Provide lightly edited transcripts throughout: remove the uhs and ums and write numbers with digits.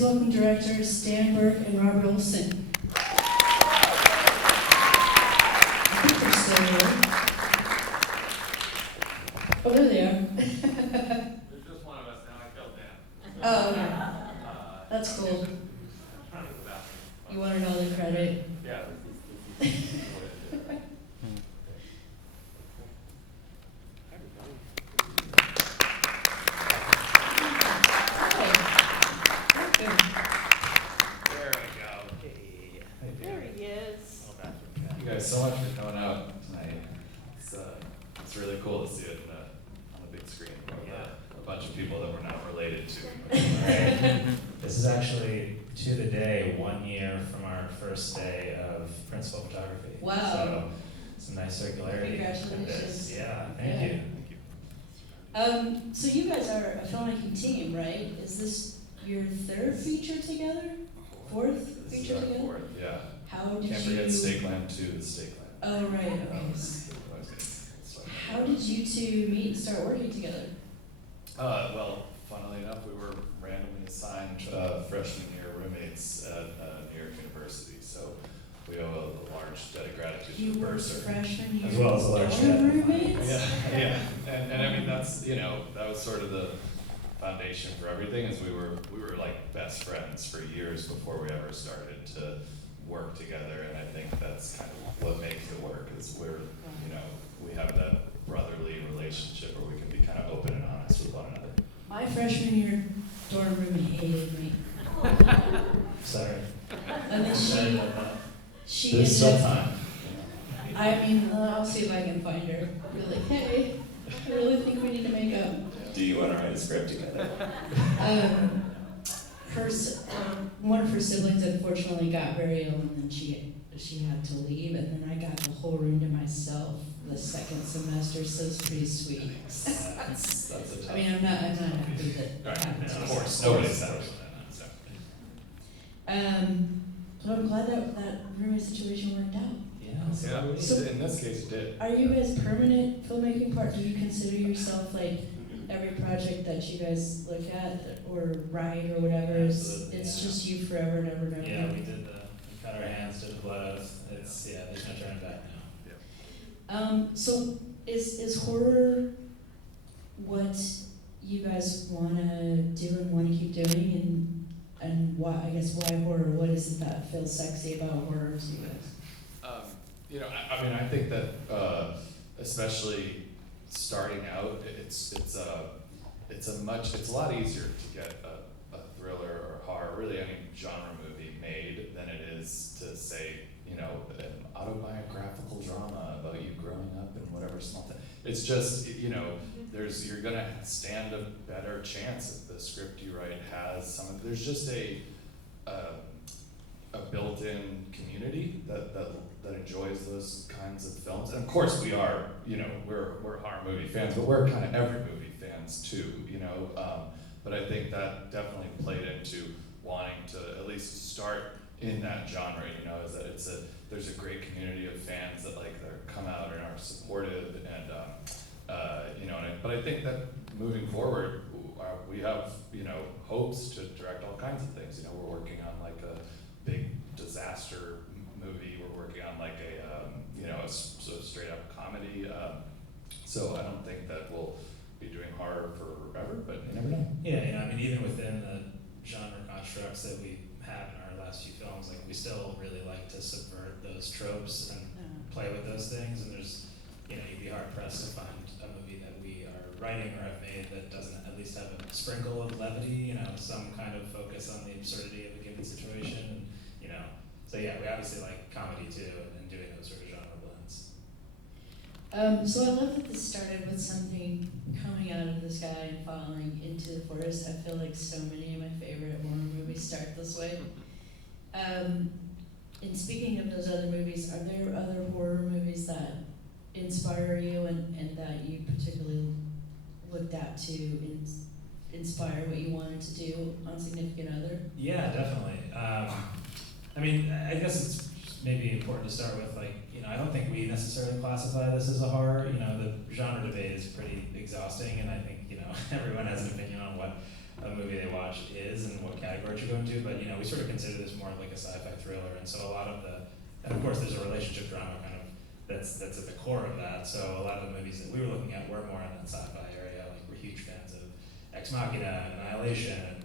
Welcome directors Stan Berk and Robert Olsen. I think they're still here. Oh, there they are. There's just one of us now. I killed Dan. Oh, okay. That's cool. I'm trying to go back. You wanted all the credit. Yeah. Good. There we go. Hey. There he is. Thank you guys so much for coming out tonight. It's really cool to see it on the big screen with a bunch of people that we're not related to. This is actually, to the day, 1 year from our first day of principal photography. Wow. So, some nice circularity. Congratulations. with this. Yeah, thank you. So you guys are a filmmaking team, right? Is this your third feature together? Fourth This feature is our together? fourth, yeah. How did Can't you? forget Steakland 2, the Steakland. Oh, right. Okay. How did you two meet and start working together? Well, funnily enough, we were randomly assigned freshman year roommates at New York University, so we owe a large debt of gratitude You to were Bursar. freshman year. As well as a large dorm debt. roommates? Yeah, and I mean that's that was sort of the foundation for everything. Is we were like best friends for years before we ever started to work together, and I think that's kind of what makes it work. Is we have that brotherly relationship where we can be kind of open and honest with one another. My freshman year dorm room hated me. Sorry. And then Sorry about that. she There's ended still up, time. I mean, I'll see if I can find her. Be like, hey, I really think we need to make up. Do you want to write a script together? One of her siblings unfortunately got very ill, and then she had to leave, and then I got the whole room to myself the second semester, so it's pretty sweet. That's a tough. I mean, I'm not happy that Right, happened yeah, to of us. course, nobody's happy with that. So I'm glad that roommate situation worked out. Yeah, So- in this case it did. Are you guys permanent filmmaking part? Do you consider yourself like every project that you guys look at or write or whatever is Absolutely, it's yeah. just you forever and ever and ever? Yeah, we cut our hands, did the blood oath. There's no turning back now. So is horror what you guys wanna do and wanna keep doing and why why horror? What is it that feels sexy about horror to you guys? I mean, I think that especially starting out, it's a lot easier to get a thriller or horror, really any genre movie made than it is to say, an autobiographical drama about you growing up in whatever small town. It's just, you're gonna stand a better chance if the script you write has there's just a built-in community that enjoys those kinds of films. And of course we are, we're horror movie fans, but we're kind of every movie fans too, but I think that definitely played into wanting to at least start in that genre, is that there's a great community of fans that come out and are supportive but I think that moving forward, we have, hopes to direct all kinds of things. We're working on a big disaster movie. We're working on a sort of straight up comedy. So I don't think that we'll be doing horror forever, but you never know. Yeah, I mean, even within the genre constructs that we have in our last few films, we still really like to subvert those tropes and play with those things. And there's, you'd be hard pressed to find a movie that we are writing or have made that doesn't at least have a sprinkle of levity, some kind of focus on the absurdity of a given situation. And, so yeah, we obviously like comedy too, and doing those sort of genre blends. So I love that this started with something coming out of the sky and falling into the forest. I feel like so many of my favorite horror movies start this way. And speaking of those other movies, are there other horror movies that inspire you and that you particularly looked at to inspire what you wanted to do on Significant Other? Yeah, definitely. I mean, I guess it's maybe important to start with, I don't think we necessarily classify this as a horror. The genre debate is pretty exhausting, and I think, everyone has an opinion on what a movie they watch is and what category it should go into, but we sort of consider this more like a sci-fi thriller, and so a lot of and of course there's a relationship drama kind of that's at the core of that. So a lot of the movies that we were looking at were more in that sci-fi area. Like we're huge fans of Ex Machina and Annihilation, and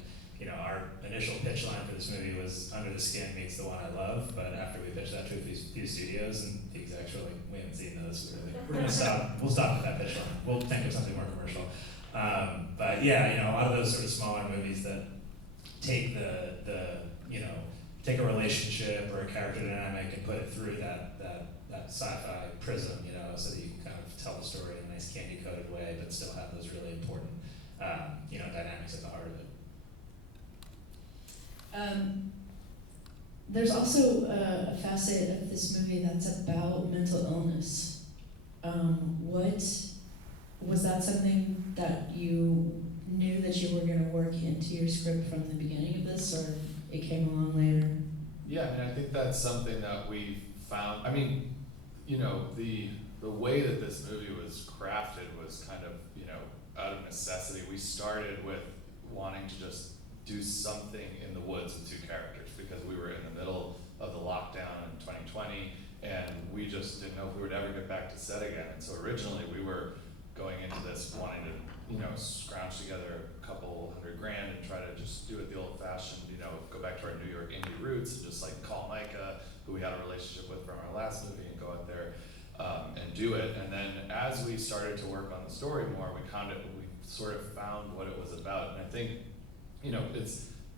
our initial pitch line for this movie was Under the Skin meets The One I Love, but after we pitched that to a few studios and the execs were like, we haven't seen those, we're gonna stop, we'll stop at that pitch line, we'll think of something more commercial. But yeah, a lot of those sort of smaller movies that take take a relationship or a character dynamic and put it through that sci-fi prism, so that you can kind of tell the story in a nice candy-coated way, but still have those really important, dynamics at the heart of it. There's also a facet of this movie that's about mental illness. What was that something that you knew that you were going to work into your script from the beginning of this, or it came along later? Yeah, I think that's something that we found. The way that this movie was crafted was kind of out of necessity. We started with wanting to just do something in the woods with two characters because we were in the middle of the lockdown in 2020 and we just didn't know if we would ever get back to set again. And so originally we were going into this wanting to, scrounge together a couple $100,000 and try to just do it the old fashioned, go back to our New York indie roots and just like call Micah, who we had a relationship with from our last movie, and go out there and do it. And then as we started to work on the story more, we sort of found what it was about. And I think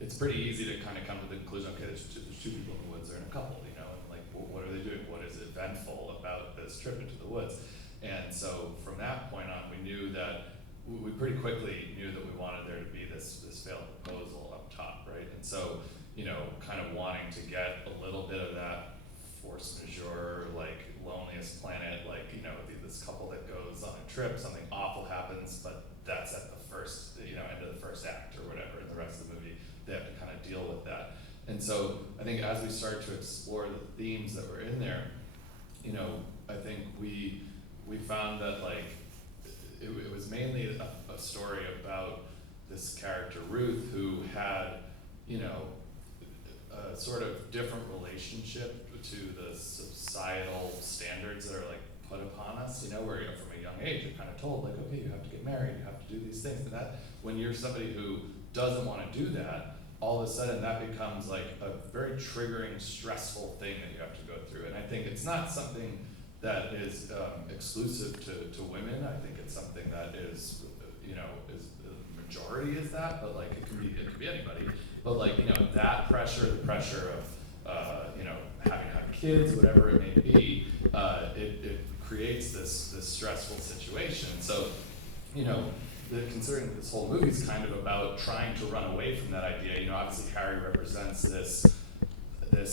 it's pretty easy to kind of come to the conclusion, okay, there's two people in the woods, they're in a couple, and like, what are they doing? What is eventful about this trip into the woods? And so from that point on, we knew that, we pretty quickly knew that we wanted there to be this failed proposal up top, right? And so, kind of wanting to get a little bit of that force majeure, like loneliest planet, like, this couple that goes on a trip, something awful happens, but that's at the first, end of the first act or whatever, and the rest of the movie, they have to kind of deal with that. And so I think as we start to explore the themes that were in there, I think we found that like, it was mainly a story about this character, Ruth, who had, a sort of different relationship to the societal standards that are like put upon us, where from a young age you're kind of told like, okay, you have to get married, you have to do these things, and that when you're somebody who doesn't want to do that, all of a sudden that becomes like a very triggering, stressful thing that you have to go through. And I think it's not something that is exclusive to women. I think it's something that is, is the majority is that, but like it could be anybody. But like, that pressure, the pressure of, having to have kids, whatever it may be, it creates this stressful situation. So, considering this whole movie is kind of about trying to run away from that idea. Obviously Harry represents this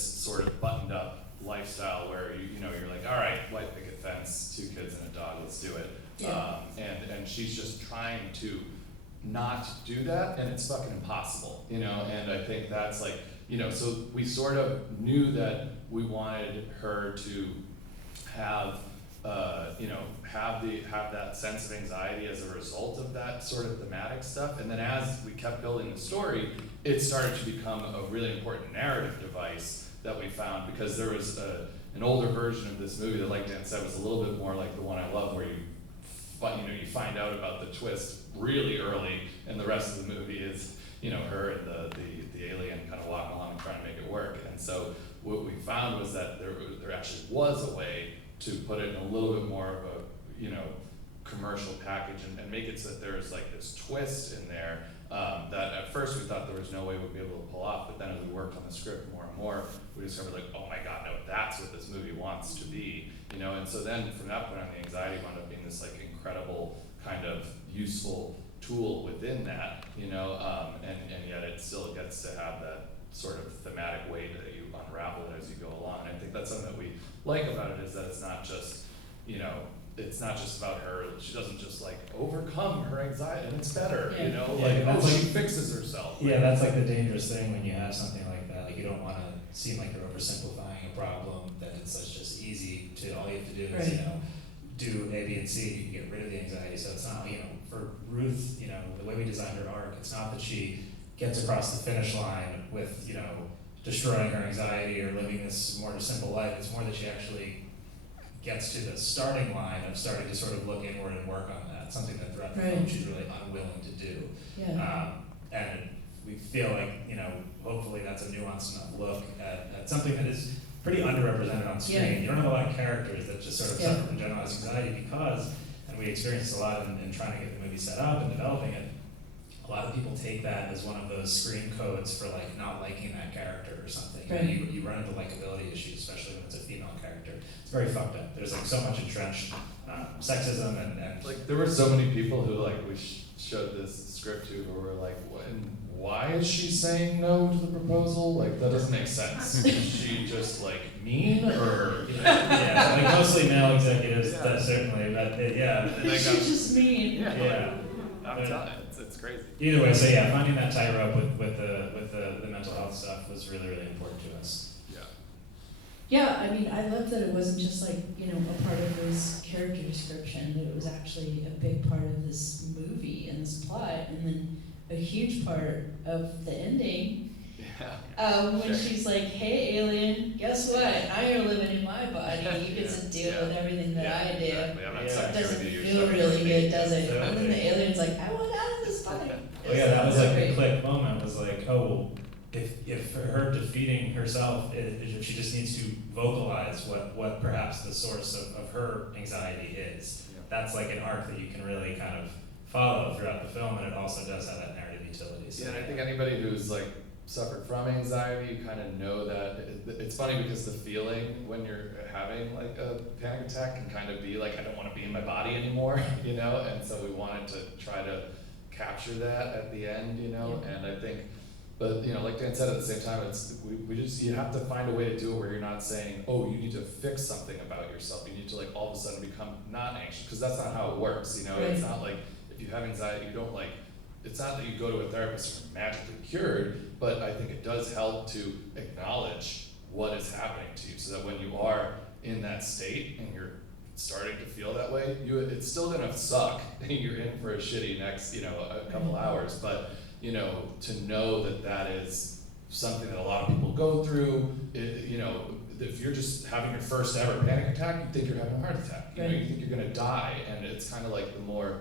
sort of buttoned up lifestyle where you're like, all right, white picket fence, 2 kids and a dog, let's do it. Yeah. And she's just trying to not do that, and it's fucking impossible, and I think that's like, so we sort of knew that we wanted her to have, have that sense of anxiety as a result of that sort of thematic stuff. And then as we kept building the story, it started to become a really important narrative device that we found, because there was an older version of this movie that, like Dan said, was a little bit more like The One I Love, where you find out about the twist really early, and the rest of the movie is, her and the alien kind of walking along and trying to make it work. And so what we found was that there actually was a way to put it in a little bit more of a, commercial package and make it so that there's like this twist in there that at first we thought there was no way we'd be able to pull off, but then as we worked on the script more and more, we discovered like, oh my God, no, that's what this movie wants to be, and so then from that point on, the anxiety wound up being this like incredible kind of useful tool within that, and yet it still gets to have that sort of thematic way that you unravel it as you go along. And I think that's something that we like about it, is that it's not just, it's not just about her. She doesn't just like overcome her anxiety and it's better, she fixes herself. Yeah, that's like the dangerous thing when you have something like that. Like you don't want to seem like you're oversimplifying a problem, that it's just easy to, all you have to do is, Right. Do A, B, and C, you can get rid of the anxiety. So it's not, for Ruth, you know, the way we designed her arc, it's not that she gets across the finish line with, you know, destroying her anxiety or living this more simple life. It's more that she actually gets to the starting line of starting to sort of look inward and work on that. Something that throughout the film she's really unwilling to do. Yeah. And we feel like, you know, hopefully that's a nuanced enough look at something that is pretty underrepresented on screen. Yeah. You don't have a lot of characters that just sort of suffer from generalized anxiety because, and we experienced a lot in trying to get the movie set up and developing it, a lot of people take that as one of those screen codes for like not liking that character or something. Right. You run into likability issues, especially when it's a female character. It's very fucked up. There's like so much entrenched sexism and Like there were so many people who like we showed this script to who were like, why is she saying no to the proposal? Like that doesn't make sense. Is she just like mean or? You know? yeah, like mostly male executives, that certainly, but yeah. And I got, She's just mean. Yeah. I'm telling you, it's crazy. Either way, so yeah, finding that tightrope with the mental health stuff was really, really important to us. Yeah. Yeah, I mean, I love that it wasn't just like, you know, a part of this character description, that it was actually a big part of this movie and this plot, and then a huge part of the ending. Yeah. When she's like, hey alien, guess what? Now you're living in my body, you get to deal with everything that I do. Exactly. I'm not Yeah. stuck It here doesn't with you. feel really good, does it? And then the alien's like, I want out of this body. Oh yeah, that was like Great. the click moment. Was like, oh well, if her defeating herself, if she just needs to vocalize what perhaps the source of her anxiety is. Yeah. That's like an arc that you can really kind of follow throughout the film, and it also does have that narrative utility. So. Yeah, and I think anybody who's like suffered from anxiety, you kind of know that it's funny because the feeling when you're having like a panic attack can kind of be like, I don't want to be in my body anymore, you know, and so we wanted to try to capture that at the end, you know, Yeah. and I think, but you know, like Dan said, at the same time, it's we just, you have to find a way to do it where you're not saying, oh, you need to fix something about yourself, you need to like all of a sudden become not anxious, because that's not how it works, you know, Right. it's not like if you have anxiety, you don't like, it's not that you go to a therapist and you're magically cured, but I think it does help to acknowledge what is happening to you, so that when you are in that state and you're starting to feel that way, it's still gonna suck, and you're in for a shitty next, you know, a couple hours, but you know, to know that that is something that a lot of people go through, you know, if you're just having your first ever panic attack, you think you're having a heart attack, you know, you think you're gonna die, and it's kind of like the more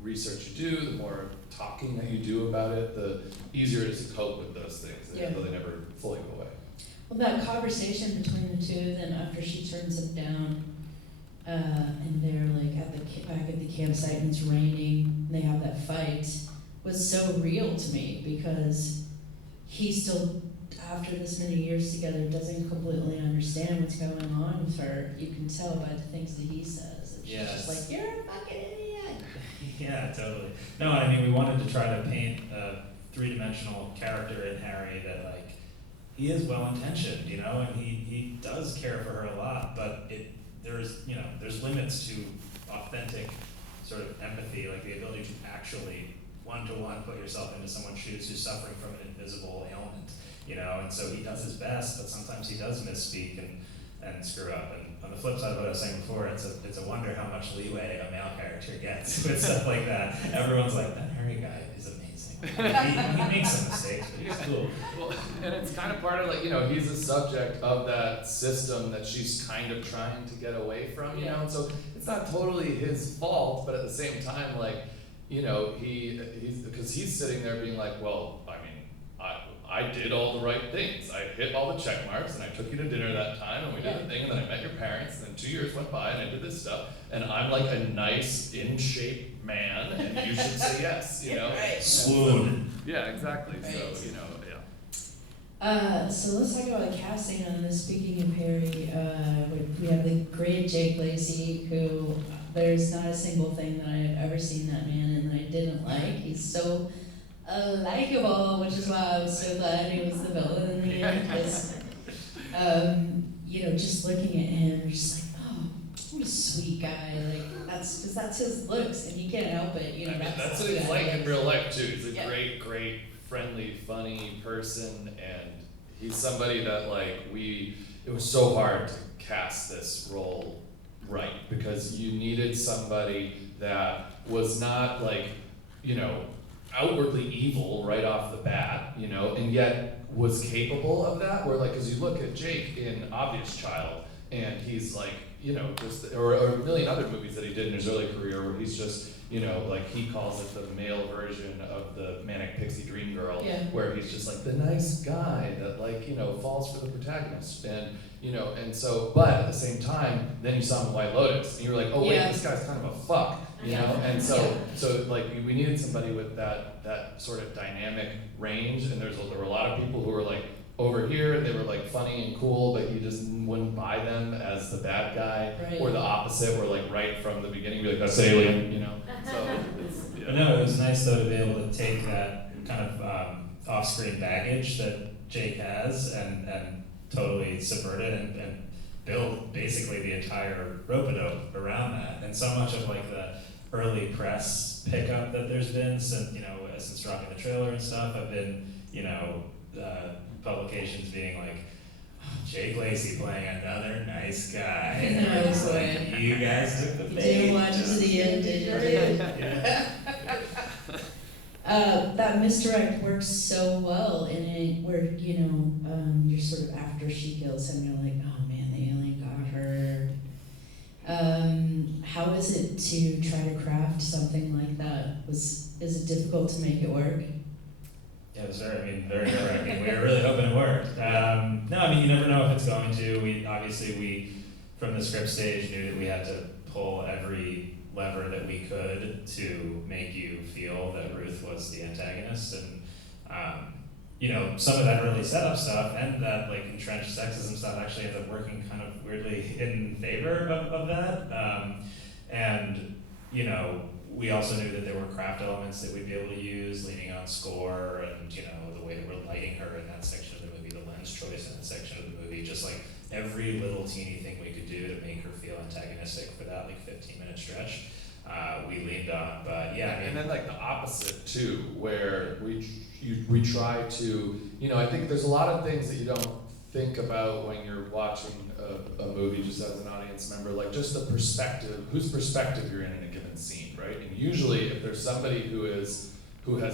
research you do, the more talking that you do about it, the easier it is to cope with those things, though they never fully go away. Well, that conversation between the two, then after she turns him down, and they're like back at the campsite and it's raining, and they have that fight, was so real to me, because he still, after this many years together, doesn't completely understand what's going on with her. You can tell by the things that he says. And she's just like, you're a fucking idiot. Yeah, totally. No, I mean, we wanted to try to paint a three-dimensional character in Harry that, like, he is well-intentioned, you know, and he does care for her a lot, but there's limits to authentic sort of empathy, like the ability to actually one-to-one put yourself into someone's shoes who's suffering from an invisible ailment, you know, and so he does his best, but sometimes he does misspeak and screw up. And on the flip side of what I was saying before, it's a wonder how much leeway a male character gets with stuff like that. Everyone's like, that Harry guy is amazing. He makes some mistakes, but he's cool. Well, and it's kind of part of like, you know, he's a subject of that system that she's kind of trying to get away from, you know, and so it's not totally his fault, but at the same time, like, you know, because he's sitting there being like, well, I mean, I did all the right things. I hit all the check marks, and I took you to dinner that time, and we did the thing, and then I met your parents, and then 2 years went by, and I did this stuff, and I'm like a nice, in-shape man, and you should say yes, you know? Right. Swoon. Yeah, exactly. Right. So, you know, yeah. So let's talk about the casting on this. Speaking of Harry, we have the great Jake Lacey, who there's not a single thing that I've ever seen that man in that I didn't like. He's so likable, which is why I was so glad he was the villain in the end. Because, you know, just looking at him, you're just like, oh, what a sweet guy. Like that's his looks, and he can't help it. You know, I mean, that's what the he's guy like he in is. real life too. He's a Yeah. great, friendly, funny person, and he's somebody that like it was so hard to cast this role right, because you needed somebody that was not like, you know, outwardly evil right off the bat, you know, and yet was capable of that, where like, as you look at Jake in Obvious Child, and he's like, you know, just, or a million other movies that he did in his early career where he's just, you know, like he calls it the male version of the Manic Pixie Dream Girl, Yeah. where he's just like the nice guy that like, you know, falls for the protagonist, and, you know, and so, but at the same time, then you saw him in White Lotus, and you were like, oh wait, Yeah. this guy's kind of a fuck, you know, and so like we needed somebody with that sort of dynamic range, and there were a lot of people who were like over here, and they were like funny and cool, but you just wouldn't buy them as the bad guy, Right. or the opposite, where like right from the beginning, be like, that's alien, you know, so it's, yeah. But no, it was nice though to be able to take that kind of off-screen baggage that Jake has and totally subvert it and build basically the entire rope-a-dope around that. And so much of like the early press pickup that there's been since, you know, since dropping the trailer and stuff, have been, you know, publications being like, oh, Jake Lacey playing another nice guy. And No it's like, way. you guys took the You bait. didn't watch it to the end, did you? Yeah. That misdirect works so well in it, where, you know, you're sort of after she kills him, you're like, oh man, the alien got her. How is it to try to craft something like that? Is it difficult to make it work? Yeah, it was very nerve-wracking. We were really hoping it worked. No, I mean, you never know if it's going to. We from the script stage knew that we had to pull every lever that we could to make you feel that Ruth was the antagonist, and you know, some of that early setup stuff and that like entrenched sexism stuff actually ends up working kind of weirdly in favor of that. And you know, we also knew that there were craft elements that we'd be able to use, leaning on score, and you know, the way that we're lighting her in that section of the movie, the lens choice in that section of the movie, just like every little teeny thing we could do to make her feel antagonistic for that like 15-minute stretch, we leaned on. But yeah, I mean, and then like the opposite too, where we try to, you know, I think there's a lot of things that you don't think about when you're watching a movie just as an audience member, like just the perspective, whose perspective you're in a given scene, right? And usually if there's somebody who has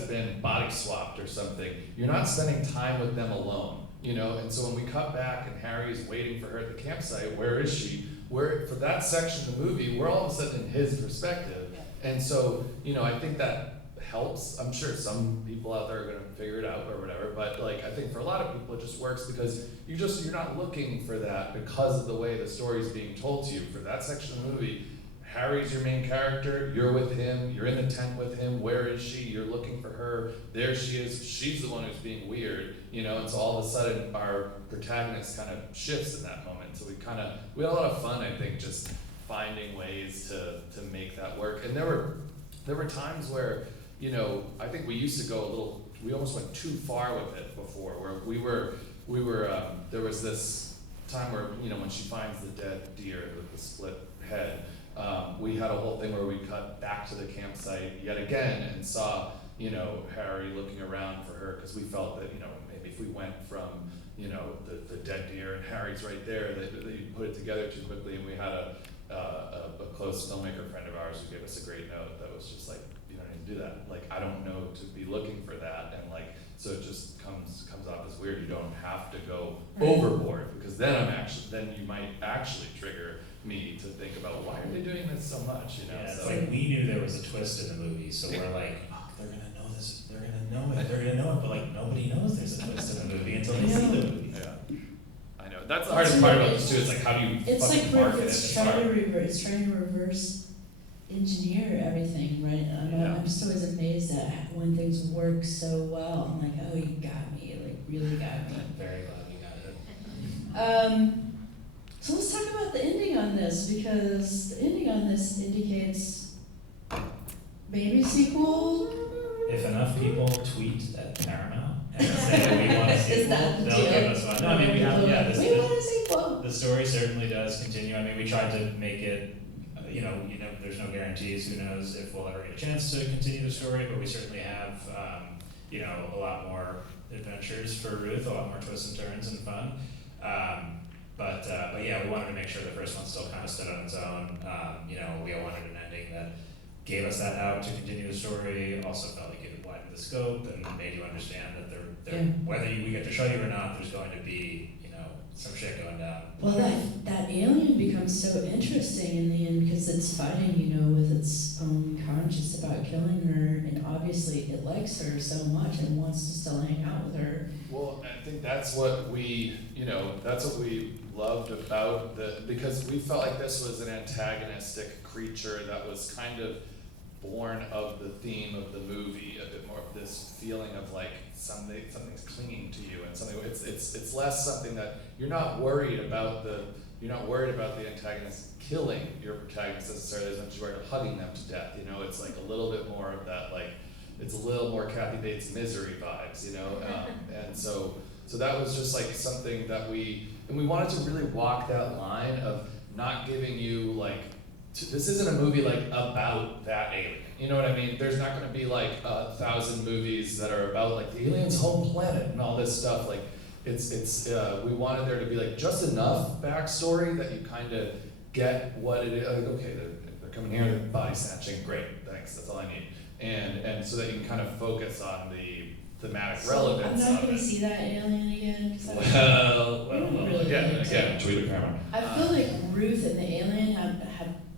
been body swapped or something, you're not spending time with them alone, you know? And so when we cut back and Harry is waiting for her at the campsite, where is she? For that section of the movie, we're all of a sudden in his perspective. Yeah. And so, you know, I think that helps. I'm sure some people out there are gonna figure it out or whatever, but like I think for a lot of people it just works because you're not looking for that because of the way the story is being told to you. For that section of the movie, Harry's your main character, you're with him, you're in the tent with him, where is she? You're looking for her, there she is, she's the one who's being weird, you know, and so all of a sudden our protagonist kind of shifts in that moment. So we had a lot of fun, I think, just finding ways to make that work. And there were times where, you know, I think we used to go we almost went too far with it before, where we were there was this time where, you know, when she finds the dead deer with the split head, we had a whole thing where we cut back to the campsite yet again and saw, you know, Harry looking around for her, because we felt that, you know, maybe if we went from, you know, the dead deer and Harry's right there, that you put it together too quickly. And we had a close filmmaker friend of ours who gave us a great note that was just like, you don't need to do that. Like, I don't know to be looking for that, and like, so it just comes off as weird. You don't have to go overboard, because then you might actually trigger me to think about, why are they doing this so much, you know? yeah, it's so, like we knew there was a twist in the movie, so we're like, oh, they're gonna know this, they're gonna know it, but like nobody knows there's a twist in the movie until they see the movie. yeah. I know. That's the hardest part about this too. It's like, how do you It's fucking like market it? it's trying to reverse engineer everything, right? Yeah. I'm just always amazed at when things work so well. I'm like, oh, you got me, like really got me. I'm very glad you got it. So let's talk about the ending on this, because the ending on this indicates maybe sequel. If enough people tweet at Paramount and say we want a sequel, Is that the they'll deal? give us one. No, I mean, we have, yeah, We want a sequel. the story certainly does continue. I mean, we tried to make it, you know, there's no guarantees. Who knows if we'll ever get a chance to continue the story, but we certainly have, you know, a lot more adventures for Ruth, a lot more twists and turns and fun. But yeah, we wanted to make sure the first one still kind of stood on its own. You know, we wanted an ending that gave us that out to continue the story. Also felt like it widened the scope and made you understand that whether we get to show you or not, there's going to be, you know, some shit going down. Well, that alien becomes so interesting in the end because it's fighting, you know, with its own conscience about killing her, and obviously it likes her so much and wants to still hang out with her. Well, I think that's what we, that's what we loved about because we felt like this was an antagonistic creature that was kind of born of the theme of the movie, a bit more of this feeling of like something's clinging to you, and something it's less something that you're not worried about the antagonist killing your protagonist necessarily as much as you're worried about hugging them to death. You know, it's like a little bit more of that, like it's a little more Kathy Bates Misery vibes, you know, and so that was just like something that we wanted to really walk that line of not giving you like. This isn't a movie like about that alien. You know what I mean? There's not going to be like 1,000 movies that are about like the alien's home planet and all this stuff. Like it's we wanted there to be like just enough backstory that you kind of get what it is. Like, okay, they're coming here, they're body snatching. Great, thanks. That's all I need. And so that you can kind of focus on the thematic relevance. I'm not going to see that alien again. Well, really again, tweet a camera. I feel like Ruth and the alien have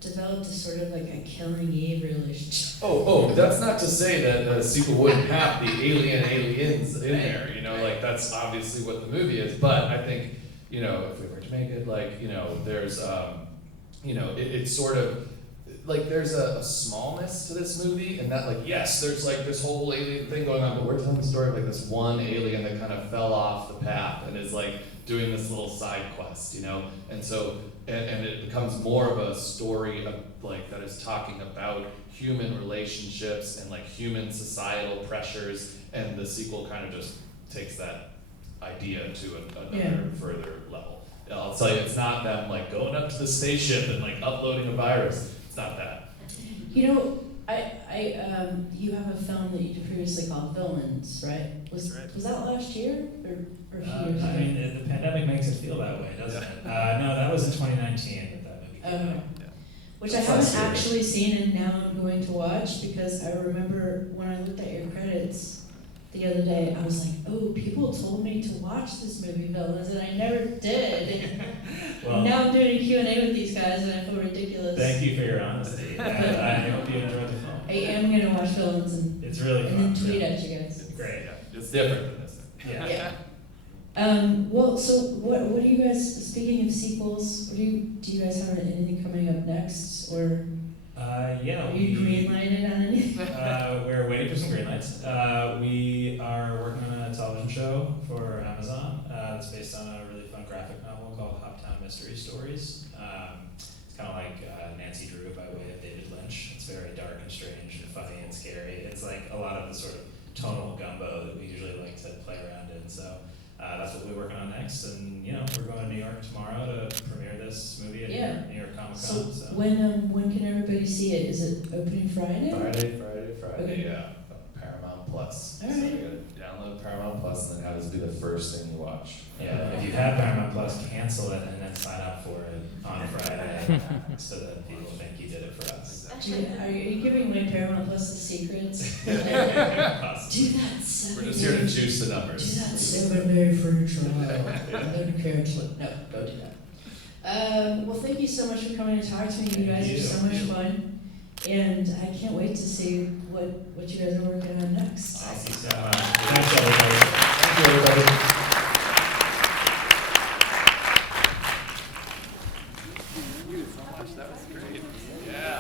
developed a sort of like a killing Eve relationship. Oh, that's not to say that a sequel wouldn't have the aliens in there, you know, like that's obviously what the movie is, but I think, you know, if we were to make it like, you know, there's, you know, it's sort of, like there's a smallness to this movie, and that like, yes, there's like this whole alien thing going on, but we're telling the story of like this one alien that kind of fell off the path and is like doing this little side quest, you know, and so, and it becomes more of a story of like that is talking about human relationships and like human societal pressures, and the sequel kind of just takes that idea to another further level. I'll tell you, it's not them like going up to the spaceship and like uploading a virus. It's not that. You know, you have a film that you did previously called Villains, right? Was that last year or a few years ago? I mean, the pandemic makes it feel that way, doesn't it? No, that was in 2019 that movie came out. Which I haven't actually seen, and now I'm going to watch because I remember when I looked at your credits the other day, I was like, oh, people told me to watch this movie, Villains, and I never did. Well, now I'm doing a Q&A with these guys, and I feel ridiculous. Thank you for your honesty. I hope you enjoyed the film. I am going to watch Villains and, it's really fun, then tweet at you guys. It's great. Yeah. It's different than this. Yeah. Well, so what do you guys, speaking of sequels, do you guys have anything coming up next, or Yeah. are you green-lighted on anything? We're waiting for some green lights. We are working on a television show for Amazon. It's based on a really fun graphic novel called Hoptown Mystery Stories. It's kind of like Nancy Drew by way of David Lynch. It's very dark and strange and funny and scary. It's like a lot of the sort of tonal gumbo that we usually like to play around in. So that's what we're working on next. And you know, we're going to New York tomorrow to premiere this movie at New York Comic Con. So when can everybody see it? Is it opening Friday? Friday, Okay. yeah. Paramount Plus. All So right. you gotta download Paramount Plus and then have this be the first thing you watch. Yeah, if you have Paramount Plus, cancel it and then sign up for it on Friday so that people think you did it for us. Are you giving away Paramount Plus the secrets? Do Possibly. that 7 We're just here to juice the numbers. Do that 7-day free trial. And then cancel it. No, don't do that. Well, thank you so much for coming to talk to me. You guys are so much fun. And I can't wait to see what you guys are working on next. Thank you so much. Thanks, everybody. Thank you, everybody. Thank you so much. That was great. Yeah.